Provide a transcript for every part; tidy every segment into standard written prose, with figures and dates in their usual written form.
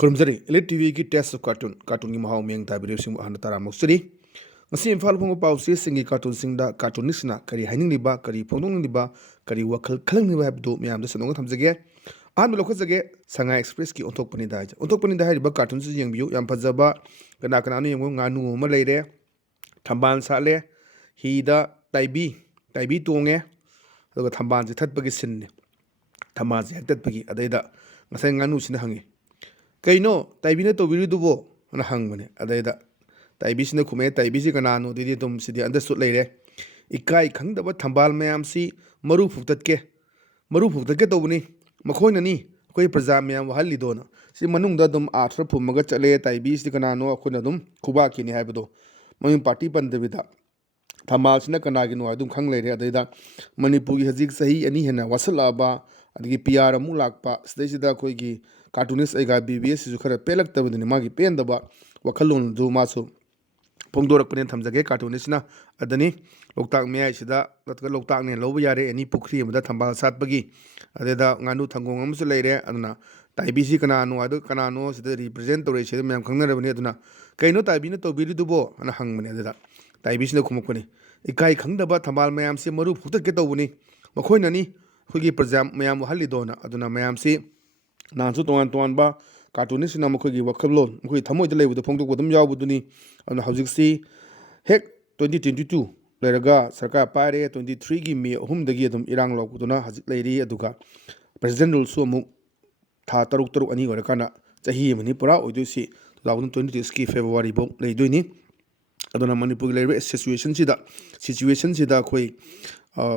खुरमजरी elite TV की test of cartoon की महाव मेंग ताबिरेसिंग हन तारा मुक्सरी ngasi imphal phung pawsi singi cartoon singda cartoonist na kari haining liba kari phongdong liba kari wakhal khalang liba habdu myam da sanong thamjage an lokho jage sanga express ki onthok pani da ba cartoon si yengbiu yam phajaba kana nu yengo nganu ma leire thamban sa le hi da taibi tonge aduga thamban ji thatpagi sinne thamban ji haktatpagi adaida ngasai nganu sina hangi kaino taibina tobiridubo na hangmane adaida taibisina khume taibisi kanano didi tum sidi understood leire ikai khangdaba thambal mayam si maru phuktatke tobuni makhoina ni koi praja mayam wahal lidona si manungda dum athra phumaga chale taibisi kanano akhuna dum khuba kini haibdo mami party pandebida thambal sina kanagi no adum khang leire adaida manipur gi hajik sahi ani hena wasalaba adigi pr amu lakpa sida koi gi cartoonist aiga bbs su khara pelak tabudini magi pendaba wakhalon du maso Pongdorak pen thamjage cartoonist na adani loktak meyai sida latga loktak ne lobu yare ani pukri amda thambal satpagi adeda nganu thangong amsu leire aduna taibisi kanano adu kanano sida represent tore sida myam khangna rabani aduna kaino taibi na tobiri dubo ana hangmani adeda taibisi na khumukpani ikai khangdaba thambal mayam se maru phuktat ke tobuni makhoina ni khogi projam mayam halidona aduna mayam se nansu tongan ba cartoonist na mukhogi wakhalon mukhi thamoi de lebu phongdok bodum yawbuduni aduna hawjik si hek 2022 leraga sarkar pare 23 gi me ahum dagi adum irang lokuduna hajik leiri aduga president rule su mu tha taruk ani warakana chahi mani pura oidusi 2022 ki february bo leidoini aduna manipur leire situation sida khoi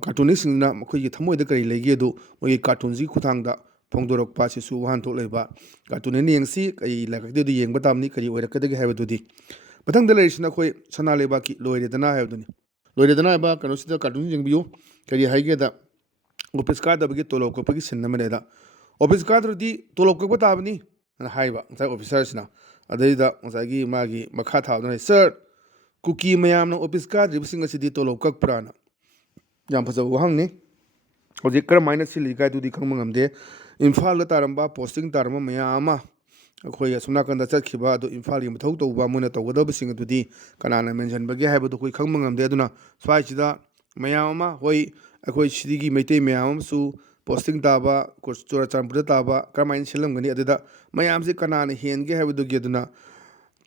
cartoonist na mukhi gi thamoi de kari leigi adu moi cartoon ji khuthang da Pongdorok pasi su wahan to leba cartoon ni yengsi kai la ka de yeng batamni kari oirakadagi haibadudi bathang da leisna khoi sana leba ki loire dana haibaduni ba kano sida cartoon jengbiu kari haige da office ka da bagi tolok ko pagi sinna mene da office ka di tolok ko batabni na haiba sai officers na adaida masagi magi makha tha na sir cookie mayam na office ka ribsing asidi tolok kak prana jam phaja wahang ni oje kar minus sili ga du di khangmangamde imphal la taramba posting tarama mayama akhoi asuna kan da chatkhiba adu imphal gi mathau tawba mona tawgada bising adudi kanana mention bagi haiba du khoi khangmangamde aduna swai chida mayama hoi akhoi sidigi meitei mayam su posting taba kurchura champura taba karmain silam gani adida mayam se kanana hen ge haiba du gi aduna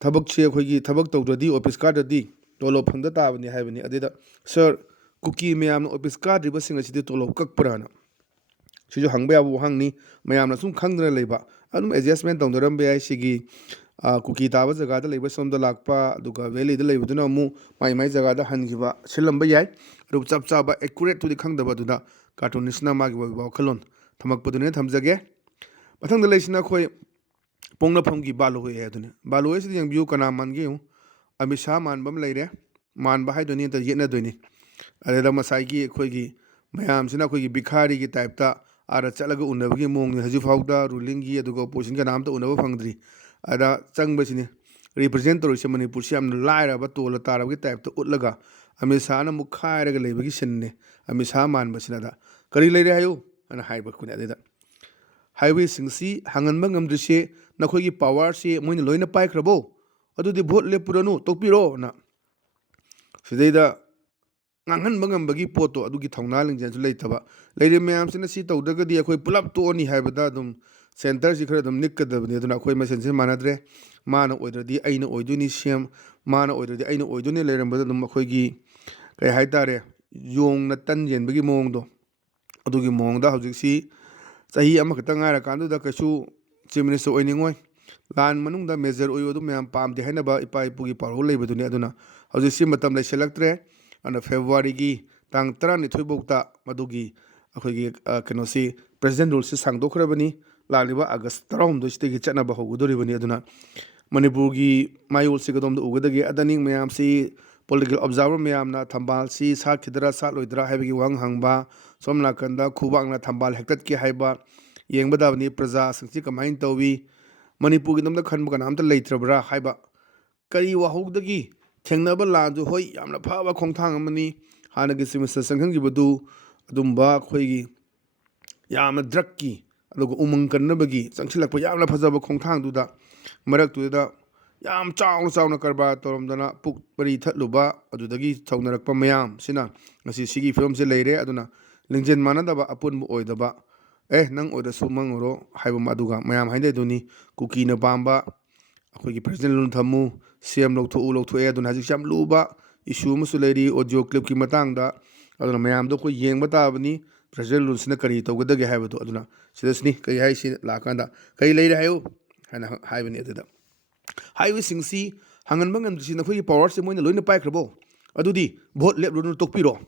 thabak che akhoi gi thabak tawdadi office card di tolo phangda tabani haibani adida sir cookie mayam office card ribasing asidi tolo kakprana sijo hangba yabu hangni mayam na sum khangdra leiba adum adjustment tawdaram be ai sigi cookie taba jaga da leiba somda lakpa duga valley da leibuduna mu mai jaga da hangiba silamba yai ru chapchaba accurate to di khangdaba duda cartoonist na magi ba khalon thamakpadune thamjage bathang da leisina khoi pongna phamgi balu he adune balu he siding view kana mangi amisa manbam leire manba haidoni ta yetna doini adeda masaigi khoi gi mayam sina khoi gi bikhari gi type ta ara chalaga unabagi mong ni haji fawda ruling gi adugo position ka naam ta unaba phangdri ada changbasini represent tor se manipur siam laira ba tola tarab gi type ta utlaga amisa na mukhaira ga lebagi sinne amisa man basina da kari leire hayo ana haiba kuni adeda highway singsi hangan bangam drise na khoi gi power se moina loina pai khrabo adudi vote le puranu tokpiro na sidaida ngangan bangam bagi poto adugi thongna lingjan su leitaba leire mayam sina si tawdagadi akhoi pulap to ni haibada dum center si khara dum nikkadabni aduna akhoi masen se manadre mana oidradi aina oiduni sem mana oidradi aina oiduni leirambada dum akhoi gi kai haitare yong na tan yen bagi mong do adugi mong da hojik si chahi ama khata ngara kandu da kasu chief minister oiningoi lan manung da major oyo dum yam pamde hainaba ipai pugi parho leibaduni aduna hojik si matam lai selaktre ana February gi tang 12 bokta madugi akhoi kenosi president rule se sangdokhrabani laliba August 13 stage chana ba hogudoribani aduna manipur gi mayol se gadom ugudagi adaning mayam si political observer mayam na thambal si sa khidra sa loidra haibagi wang hangba somna kanda khubang na thambal hektat ki haiba yengbadabni praja sangchi kamain tawi manipur gi namda khanba kana amta leitrabra haiba kari wahogdagi थेंगनबा लाजु होय यामना फाबा खोंथांग अमनी हानगी सिमिस्टर संखंगी बदु अदुंबा खोयगी याम drug की ꯑꯗꯨꯒ ꯎꯃꯪ ꯀꯟꯅꯕꯒꯤ ꯆꯪꯁꯤꯜꯂꯛꯄ ꯌꯥꯝꯅ ꯐꯖꯕ ꯈꯣꯡꯊꯥꯡꯗꯨꯗ ꯃꯔꯛꯇꯨꯗ ꯌꯥꯝ ꯆꯥꯎꯅ ꯀꯔꯕꯥꯔ ꯇꯧꯔꯝꯗꯅ ꯄꯨꯛ ꯄꯔꯤ ꯊꯠꯂꯨꯕ ꯑꯗꯨꯗꯒꯤ ꯊꯧꯅꯔꯛꯄ ꯃꯌꯥꯝꯁꯤꯅ ꯉꯁꯤ ꯁꯤꯒꯤ ꯐꯤꯕꯝꯁꯦ ꯂꯩꯔꯦ ꯑꯗꯨꯅ ꯂꯤꯡꯖꯦꯜ ꯃꯥꯟꯅꯗꯕ ꯑꯄꯨꯟꯕ ꯑꯣꯏꯗꯕ ꯅꯪ ꯑꯣꯏꯔꯁꯨ ꯃꯪꯉꯨꯔꯣ ꯍꯥꯏꯕ ꯑꯗꯨꯒ ꯃꯌꯥꯝ ꯍꯥꯏꯅꯩꯗꯨꯅꯤ ꯀꯨꯀꯤꯅ ꯄꯥꯝꯕ ꯑꯩꯈꯣꯏꯒꯤ ꯄ꯭ꯔꯁꯤꯗꯦꯟ ꯂꯣꯟ ꯊꯝꯃꯨ ꯁꯤ ꯑꯦꯝ ꯂꯧꯊꯣꯛꯑꯦ ꯑꯗꯨꯅ ꯍꯧꯖꯤꯛꯁꯦ ꯌꯥꯝ ꯂꯨꯕ ꯏꯁꯨ ꯑꯃꯁꯨ ꯂꯩꯔꯤ ꯑꯣꯗꯤꯑꯣ ꯀ꯭ꯂꯤꯞꯀꯤ ꯃꯇꯥꯡꯗ ꯑꯗꯨꯅ ꯃꯌꯥꯝꯗꯣ ꯑꯩꯈꯣꯏ ꯌꯦꯡꯕ ꯇꯥꯕꯅꯤ ꯄ꯭ꯔꯁꯤꯗꯦꯟ ꯂꯣꯟꯁꯤꯅ ꯀꯔꯤ ꯇꯧꯒꯗꯒꯦ ꯍꯥꯏꯕꯗꯣ ꯑꯗꯨꯅ ꯁꯤꯗꯁꯤꯅꯤ ꯀꯔꯤ ꯍꯥꯏꯁꯤ ꯂꯥꯛꯀꯥꯟꯗ ꯀꯔꯤ ꯂꯩꯔꯦ ꯍꯥꯏꯌꯨ ꯍꯥꯏꯅ ꯍꯥꯏꯕꯅꯤ ꯑꯗꯨꯗ ꯍꯥꯏꯔꯤꯕꯁꯤꯡꯁꯤ ꯍꯪꯍꯟꯕ ꯉꯝꯗ꯭ꯔꯤꯁꯤ ꯅꯈꯣꯏꯒꯤ ꯄꯋꯥꯔꯁꯦ ꯃꯣꯏꯅ ꯂꯣꯏꯅ ꯄꯥꯏꯈ꯭ꯔꯕꯣ ꯑꯗꯨꯗꯤ ꯚꯣꯠ ꯂꯦꯞꯂꯨꯅ ꯇꯣꯛꯄꯤꯔꯣ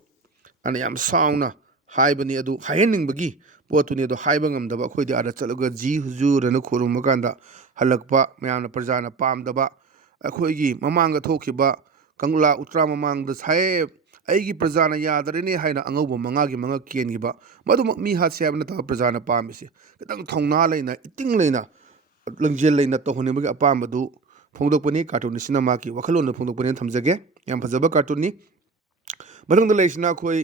ꯑꯅ ꯌꯥꯝ ꯁꯥꯎꯅ ꯍꯥꯏꯕꯅꯤ ꯑꯗꯨ ꯍꯥꯏꯍꯟꯅꯤꯡꯕꯒꯤ ꯄꯣꯠꯇꯨꯅꯤ ꯑꯗꯣ ꯍꯥꯏꯕ ꯉꯝꯗꯕ ꯑꯩꯈꯣꯏꯗꯤ ꯑꯥꯗ ꯆꯠꯂꯒ ꯖꯤ ꯍꯨꯖꯨꯔꯅ ꯈꯨꯔꯨꯝꯕ ꯀꯥꯟꯗ ꯍꯜꯂꯛꯄ ꯃꯌꯥꯝꯅ ꯄ꯭ꯔꯖꯥꯅ ꯄꯥꯝꯗꯕ ꯑꯩꯈꯣꯏꯒꯤ ꯃꯃꯥꯡꯗ ꯊꯣꯛꯈꯤꯕ ꯀꯪꯂꯥ ꯎꯇ꯭ꯔꯥ ꯃꯃꯥꯡꯗ ꯁꯥꯍꯦꯕ ꯑꯩꯒꯤ ꯄ꯭ꯔꯖꯥꯅ ꯌꯥꯗꯔꯦꯅꯦ ꯍꯥꯏꯅ ꯑꯉꯧꯕ ꯃꯉꯥꯒꯤ ꯃꯉꯛ ꯀꯦꯟꯈꯤꯕ ꯃꯗꯨꯃꯛ ꯃꯤ ꯍꯥꯠꯁꯦ ꯍꯥꯏꯕ ꯅꯠꯇꯕ ꯄ꯭ꯔꯖꯥꯅ ꯄꯥꯝꯃꯤꯁꯦ ꯈꯤꯇꯪ ꯊꯧꯅꯥ ꯂꯩꯅ ꯏꯇꯤꯡ ꯂꯩꯅ ꯂꯪꯖꯦꯜ ꯂꯩꯅ ꯇꯧꯍꯟꯅꯤꯡꯕꯒꯤ ꯑꯄꯥꯝꯕꯗꯨ ꯐꯣꯡꯗꯣꯛꯄꯅꯤ ꯀꯥꯔꯇꯨꯟꯁꯤꯅ ꯃꯥꯒꯤ ꯋꯥꯈꯜꯂꯣꯟꯗ ꯐꯣꯡꯗꯣꯛꯄꯅꯦꯅ ꯊꯝꯖꯒꯦ ꯌꯥꯝ ꯐꯖꯕ ꯀꯥꯔꯇꯨꯟꯅꯤ ꯃꯊꯪꯗ ꯂꯩꯔꯤꯁꯤꯅ ꯑꯩꯈꯣꯏ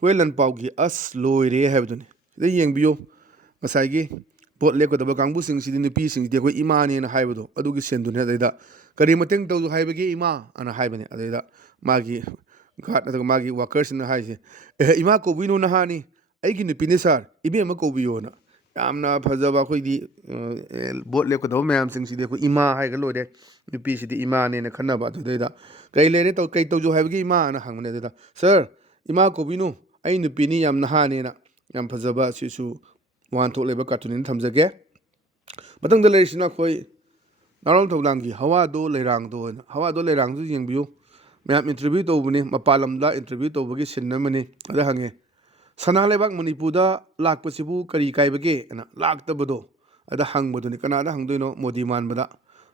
ꯍꯨꯏꯌꯦꯟ ꯂꯟꯄꯥꯎꯒꯤ ꯑꯁ ꯂꯣꯏꯔꯦ ꯍꯥꯏꯕꯗꯨꯅꯤ ꯁꯤꯗ ꯌꯦꯡꯕꯤꯌꯨ ꯉꯁꯥꯏꯒꯤ ꯚꯣꯠ ꯂꯦꯞꯀꯗꯕ ꯀꯥꯡꯕꯨꯁꯤꯡꯁꯤꯗꯤ ꯅꯨꯄꯤꯁꯤꯡꯁꯤꯗꯤ ꯑꯩꯈꯣꯏ ꯏꯃꯥꯅꯦꯅ ꯍꯥꯏꯕꯗꯣ ꯑꯗꯨꯒꯤ ꯁꯦꯟꯗꯨꯅꯤ ꯑꯗꯩꯗ ꯀꯔꯤ ꯃꯇꯦꯡ ꯇꯧ ꯍꯥꯏꯕꯒꯦ ꯏꯃꯥ ꯑꯅ ꯍꯥꯏꯕꯅꯤ ꯑꯗꯩꯗ ꯃꯥꯒꯤ ꯒꯥꯔꯗ ꯅꯠꯇ꯭ꯔꯒ ꯃꯥꯒꯤ ꯋꯥꯀꯔꯁꯤꯅ ꯍꯥꯏꯁꯦ ꯏꯃꯥ ꯀꯧꯕꯤꯅꯨ ꯅꯍꯥꯅꯤ ꯑꯩꯒꯤ ꯅꯨꯄꯤꯅꯤ ꯁꯥꯔ ꯏꯕꯦꯝꯃ ꯀꯧꯕꯤꯌꯣꯅ ꯌꯥꯝꯅ ꯐꯖꯕ ꯑꯩꯈꯣꯏꯗꯤ ꯚꯣꯠ ꯂꯦꯞꯀꯗꯕ ꯃꯌꯥꯝꯁꯤꯡꯁꯤꯗꯤ ꯑꯩꯈꯣꯏ ꯏꯃꯥ ꯍꯥꯏꯒ ꯂꯣꯏꯔꯦ ꯅꯨꯄꯤꯁꯤꯗꯤ ꯏꯃꯥꯅꯦꯅ ꯈꯟꯅꯕ ꯑꯗꯨꯗꯩꯗ ꯀꯩ ꯂꯩꯔꯦ ꯀꯩ ꯇꯧꯖꯧ ꯍꯥꯏꯕꯒꯤ ꯏꯃꯥꯅ ꯍꯪꯕꯅꯦ ꯑꯗꯨꯗ ꯁꯥꯔ ꯏꯃꯥ ꯀꯧꯕꯤꯅꯨ ꯑꯩ ꯅꯨꯄꯤꯅꯤ ꯌꯥꯝ ꯅꯍꯥꯅꯦꯅ ꯌꯥꯝ ꯐꯖꯕ ꯑꯁꯤꯁꯨ ꯋꯥꯍꯟꯊꯣꯛ ꯂꯩꯕ ꯀꯥꯔꯇꯨꯟꯅꯤꯅ ꯊꯝꯖꯒꯦ ꯃꯊꯪꯗ ꯂꯩꯔꯤꯁꯤꯅ ꯑꯩꯈꯣꯏ ꯅꯥꯔꯣꯜ ꯊꯧꯗꯥꯡꯒꯤ ꯍꯋꯥꯗꯣ ꯂꯩꯔꯥꯡꯗꯣ ꯑꯅ ꯍꯋꯥꯗꯣ ꯂꯩꯔꯥꯡꯗꯨ ꯌꯦꯡꯕꯤꯌꯨ ꯃꯌꯥꯝ ꯏꯟꯇꯔꯚ꯭ꯌꯨ ꯇꯧꯕꯅꯤ ꯃꯄꯥꯟ ꯂꯝꯗ ꯏꯟꯇꯔꯚ꯭ꯌꯨ ꯇꯧꯕꯒꯤ ꯁꯤꯟ ꯑꯃꯅꯤ ꯑꯗ ꯍꯪꯉꯦ ꯁꯅꯥ ꯂꯩꯕꯥꯛ ꯃꯅꯤꯄꯨꯔꯗ ꯂꯥꯛꯄꯁꯤꯕꯨ ꯀꯔꯤ ꯀꯥꯏꯕꯒꯦ ꯑꯅ ꯂꯥꯛꯇꯕꯗꯣ ꯑꯗ ꯍꯪꯕꯗꯨꯅꯤ ꯀꯅꯥꯗ ꯍꯪꯗꯣꯏꯅꯣ ꯃꯣꯗꯤ ꯃꯥꯟꯕꯗ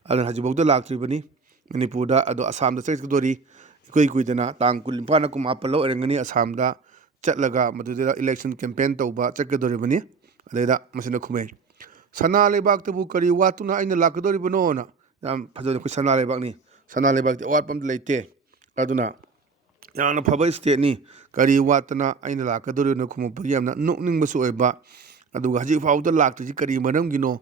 ꯑꯗꯨꯅ ꯍꯧꯖꯤꯛꯐꯥꯎꯗ ꯂꯥꯛꯇ꯭ꯔꯤꯕꯅꯤ ꯃꯅꯤꯄꯨꯔꯗ ꯑꯗꯣ ꯑꯁꯥꯝꯗ ꯆꯠꯀꯗꯣꯔꯤ ꯏꯀꯨꯏ ꯀꯨꯏꯗꯅ ꯇꯥꯡ 24 28 ꯑꯣꯏꯔꯝꯒꯅꯤ ꯑꯁꯥꯝꯗ ꯆꯠꯂꯒ ꯃꯗꯨꯗ ꯏꯂꯦꯛꯁꯟ ꯀꯦꯝꯄꯦꯟ ꯇꯧꯕ ꯆꯠꯀꯗꯣꯔꯤꯕꯅꯤ ꯑꯗꯩꯗ ꯃꯁꯤꯅ ꯈꯨꯃꯩ ꯁꯅꯥ ꯂꯩꯕꯥꯛꯇꯕꯨ ꯀꯔꯤ ꯋꯥꯠꯇꯨꯅ ꯑꯩꯅ ꯂꯥꯛꯀꯗꯣꯔꯤꯕꯅꯣꯅ ꯌꯥꯝ ꯐꯖꯅ ꯑꯩꯈꯣই ꯁꯅꯥ ꯂꯩꯕꯥꯛꯅꯤ ꯁꯅꯥ ꯂꯩꯕꯥꯛꯇꯤ ꯑꯋꯥꯠꯄ ꯑꯝꯇ ꯂꯩꯇꯦ ꯑꯗꯨꯅ ꯌꯥꯝꯅ ꯐꯕ ꯁ꯭ꯇꯦꯠꯅꯤ ꯀꯔꯤ ꯋꯥꯠꯇꯅ ꯑꯩꯅ ꯂꯥꯛꯀꯗꯣꯔꯤꯕꯅꯣ ꯈꯨꯝꯃꯛꯄꯒꯤ ꯌꯥꯝꯅ ꯅꯣꯛꯅꯤꯡꯕꯁꯨ ꯑꯣꯏꯕ ꯑꯗꯨꯒ ꯍꯧꯖꯤꯛ ꯐꯥꯎꯕꯗ ꯂꯥꯛꯇ꯭ꯔꯤꯁꯤ ꯀꯔꯤ ꯃꯔꯝꯒꯤꯅꯣ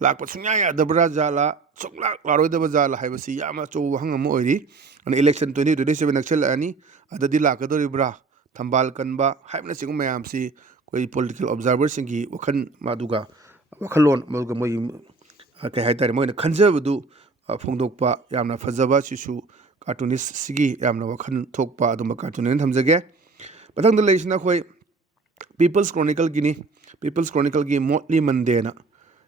ꯂꯥꯛꯄ ꯁꯨꯡꯌꯥ ꯌꯥꯗꯕ꯭ꯔꯥ ꯖꯥꯠꯂꯥ ꯁꯨꯡꯂꯥꯛ ꯂꯥꯛꯔꯣꯏꯗꯕ ꯖꯥꯠꯂꯥ ꯍꯥꯏꯕꯁꯤ ꯌꯥꯝꯅ ꯑꯆꯧꯕ ꯋꯥꯍꯪ ꯑꯃ ꯑꯣꯏꯔꯤ ꯑꯗꯨꯅ ꯏꯂꯦꯛꯁꯟ 2027 ꯅꯛꯁꯤꯜꯂꯛꯑꯅꯤ ꯑꯗꯗꯤ ꯂꯥꯛꯀꯗꯣꯔꯤꯕ꯭ꯔꯥ ꯊꯝꯕꯥꯜ ꯀꯟꯕ ꯍꯥꯏꯕꯅꯆꯤꯡꯕ ꯃꯌꯥꯝꯁꯤ ꯑꯩꯈꯣꯏ ꯄꯣꯂꯤꯇꯤꯀꯦꯜ ꯑꯣꯕꯖꯥꯔꯚꯔꯁꯤꯡꯒꯤ ꯋꯥꯈꯜ ꯑꯗꯨꯒ ꯋꯥꯈꯜꯂꯣꯟ ꯑꯗꯨꯒ ꯃꯣꯏꯒꯤ ꯀꯩ ꯍꯥꯏꯇꯥꯔꯦ ꯃꯣꯏꯅ ꯈꯟꯖꯕꯗꯨ ꯐꯣꯡꯗꯣꯛꯄ ꯌꯥꯝꯅ ꯐꯖꯕ ꯁꯤꯁꯨ ꯀꯥꯔꯇꯨꯅꯤꯁꯁꯤꯒꯤ ꯌꯥꯝꯅ ꯋꯥꯈꯜ ꯊꯣꯛꯄ ꯑꯗꯨꯝꯕ ꯀꯥꯔꯇꯨꯟꯅꯦꯅ ꯊꯝꯖꯒꯦ ꯃꯊꯪꯗ ꯂꯩꯔꯤꯁꯤꯅ ꯑꯩꯈꯣꯏ ꯄꯤꯄꯜꯁ ꯀ꯭ꯔꯣꯅꯤꯀꯜꯒꯤꯅꯤ ꯄꯤꯄꯜꯁ ꯀ꯭ꯔꯣꯅꯤꯀꯜꯒꯤ ꯃꯣꯠꯂꯤ ꯃꯟꯗꯦꯅ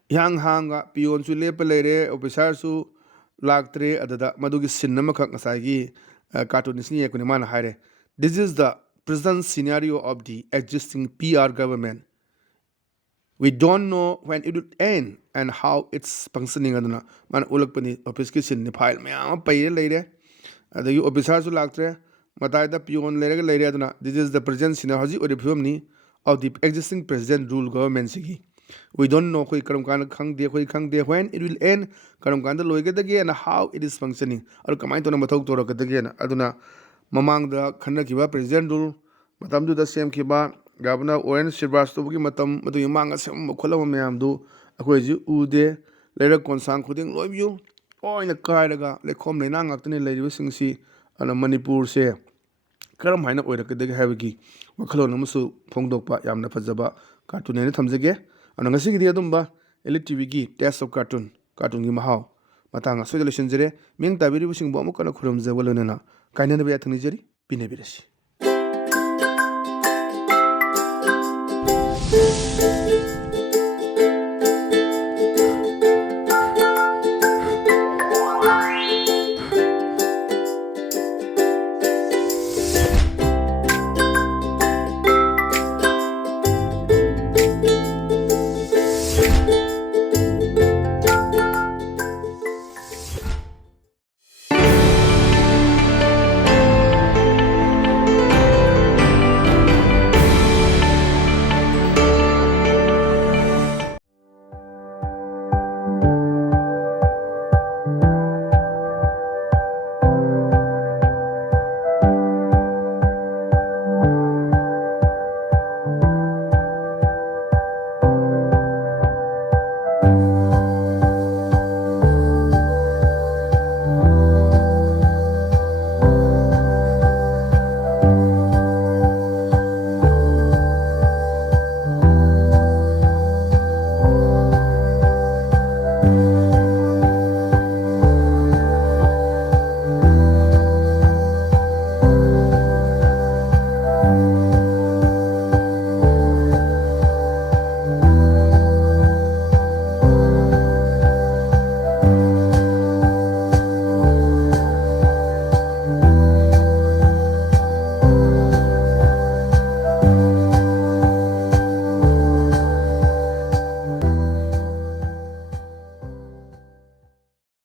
ꯏꯍꯥꯡ ꯍꯥꯡꯒ ꯄꯤꯌꯣꯟꯁꯨ ꯂꯦꯞꯄ ꯂꯩꯔꯦ ꯑꯣꯐꯤꯁꯥꯔꯁꯨ ꯂꯥꯛꯇ꯭ꯔꯦ ꯑꯗꯨꯗ ꯃꯗꯨꯒꯤ ꯁꯤꯟ ꯑꯃꯈꯛ ꯉꯁꯥꯏꯒꯤ ꯀꯥꯔꯇꯨꯅꯤꯁꯅ ꯌꯦꯛꯄꯅꯤ ꯃꯥꯅ ꯍꯥꯏꯔꯦ this is the present scenario of the existing PR government we don't know when it will end and how it's functioning aduna man ulakpani office ki sin ni file mayam paire leire adagi officer su laktre matai da pion leire aduna this is the present scenario haji ori phum ni of the existing president rule government sigi we don't know koi karam kan khang de when it will end karam kan da loige dage and how it is functioning ar kamai to na mathau to rakadage na aduna mamang da khanna kiba president rule matam du da sem kiba Governor Oren Srivastava's matam madu yamang asem khulama mayamdu akhoi ji ude leira konsang khuding loibiu oina kairaga lekhom leina ngaktani leiriba singsi ana Manipur se karam haina oirakadege habagi wakhalon amusu phongdokpa yamna fajaba cartoon ne thamjage ana ngasi gi adumba Elite TV gi test of cartoon gi mahaw matanga solution jere ming tabiri busing bo amukana khurum jawalona kainana be athani jeri pinebirasi